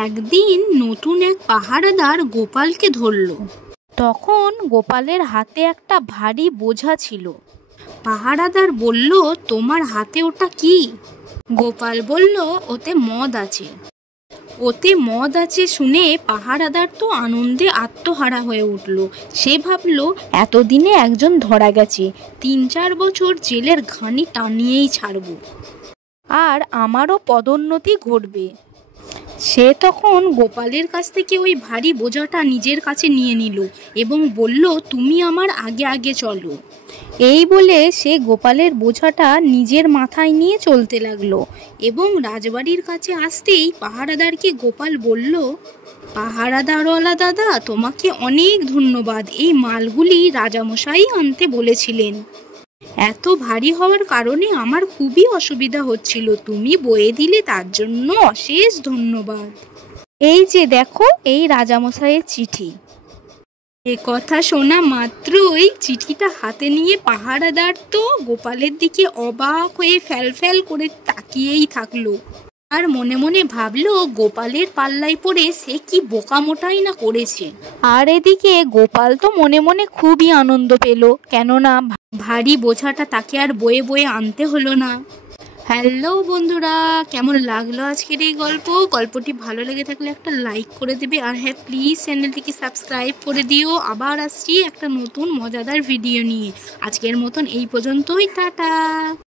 একদিন নতুন এক পাহারাদার গোপালকে ধরল। তখন গোপালের হাতে একটা ভারী বোঝা ছিল। পাহারাদার বলল, তোমার হাতে ওটা কি? গোপাল বলল, ওতে মদ আছে। ওতে মদ আছে শুনে পাহারাদার তো আনন্দে আত্মহারা হয়ে উঠল। সে ভাবল, এতদিনে একজন ধরা গেছে, 3-4 বছর জেলের ঘানি টানিয়েই ছাড়ব, আর আমারও পদোন্নতি ঘটবে। সে তখন গোপালের কাছ থেকে ওই ভারী বোঝাটা নিজের কাছে নিয়ে নিল এবং বলল, তুমি আমার আগে আগে চলো। এই বলে সে গোপালের বোঝাটা নিজের মাথায় নিয়ে চলতে লাগলো। এবং রাজবাড়ির কাছে আসতেই পাহারাদারকে গোপাল বলল, পাহারাদারওয়ালা দাদা, তোমাকে অনেক ধন্যবাদ। এই মালগুলি রাজামশাই আনতে বলেছিলেন। এত ভারী হওয়ার কারণে আমার খুবই অসুবিধা হচ্ছিল, তুমি বয়ে দিলে, তার জন্য অশেষ ধন্যবাদ। এই যে দেখো, এই রাজামশাইয়ের চিঠি। এ কথা শোনা মাত্রই চিঠিটা হাতে নিয়ে পাহারাদার তো গোপালের দিকে অবাক হয়ে ফ্যাল ফ্যাল করে তাকিয়েই থাকলো। আর মনে মনে ভাবলো, গোপালের পাল্লায় পড়ে সে কি বোকামোটাই না করেছে। আর এদিকে গোপাল তো মনে মনে খুবই আনন্দ পেল, কেননা ভারী বোঝাটা তাকে আর বয়ে বয়ে আনতে হলো না। হ্যালো বন্ধুরা, কেমন লাগলো আজকের এই গল্পটি ভালো লেগে থাকলে একটা লাইক করে দেবে। আর হ্যাঁ, প্লিজ চ্যানেলটিকে সাবস্ক্রাইব করে দিও। আবার আসছি একটা নতুন মজাদার ভিডিও নিয়ে। আজকের মতন এই পর্যন্তই, টাটা।